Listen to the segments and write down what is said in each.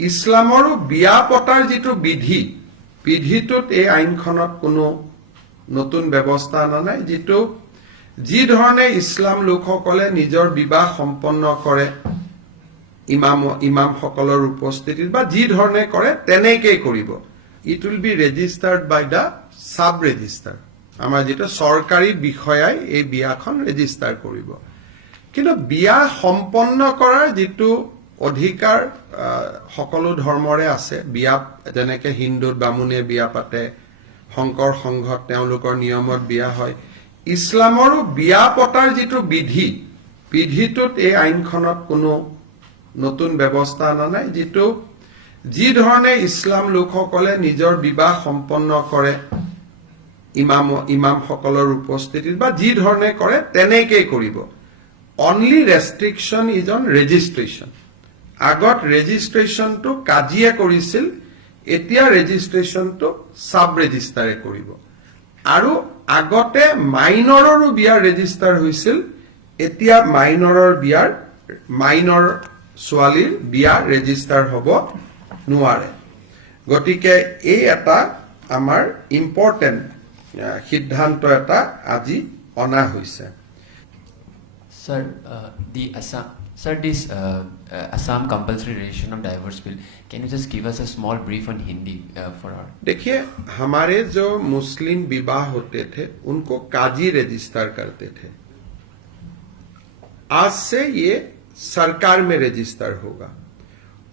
ইছলামৰো বিয়া পতাৰ যিটো বিধিটোত এই আইনখনত কোনো নতুন ব্যৱস্থা অনা নাই যি ধৰণে ইছলাম লোকসকলে নিজৰ বিবাহ সম্পন্ন কৰে ইমামসকলৰ উপস্থিতিত বা যি ধৰণে কৰে তেনেকেই কৰিব it will be registered by the sub registrar আমাৰ যেটা সৰকাৰি বিষয়াই এই বিয়াখন ৰেজিষ্টাৰ কৰিব কিন্তু বিয়া সম্পন্ন কৰাৰ যেটো অধিকাৰ সকলো ধৰ্মৰে আছে বিয়া যেনেকৈ হিন্দু বামুণে বিয়া পাতে শংকৰ সংঘত তেওঁলোকৰ নিয়মত বিয়া হয় ইছলামৰো বিয়া পতাৰ যেটো বিধিটোত এই আইনখনত কোনো নতুন ব্যৱস্থা অনা নাই যি ধৰণে ইছলাম লোকসকলে নিজৰ বিবাহ সম্পন্ন কৰে ইমামসকলৰ উপস্থিতিত বা যি ধৰণে কৰে তেনেকেই কৰিব only restriction is on registration আগত ৰেজিষ্ট্ৰেচনটো কাজিয়া কৰিছিল এতিয়া ৰেজিষ্ট্ৰেচনটো সাব ৰেজিষ্টাৰে কৰিব আৰু আগতে মাইনৰৰো বিয়া ৰেজিষ্টাৰ হৈছিল এতিয়া মাইনৰ ছোৱালীৰ বিয়া ৰেজিষ্টাৰ হ'ব নোৱাৰে গতিকে এই এটা আমাৰ ইম্পৰ্টেন্ট সিদ্ধান্ত এটা আজি অনা হৈছে Sir, this Assam compulsory registration of divorce bill, can you just give us a small brief on Hindi for our? देखिए हमारे जो मुस्लिम विवाह होते थे उनको काजी रजिस्टर करते थे आज से ये सरकार में रजिस्टर होगा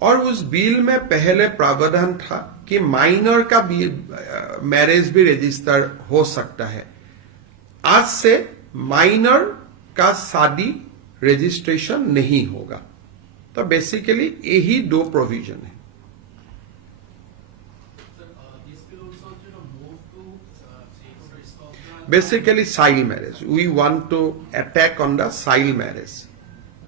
और उस बिल में पहले प्रावधान था कि माइनर का मैरिज भी रजिस्टर हो सकता है आज से माइनर का शादी रजिस्ट्रेशन नहीं होगा तो बेसिकली यही दो प्रोविजन है basically child marriage we want to attack on the child marriage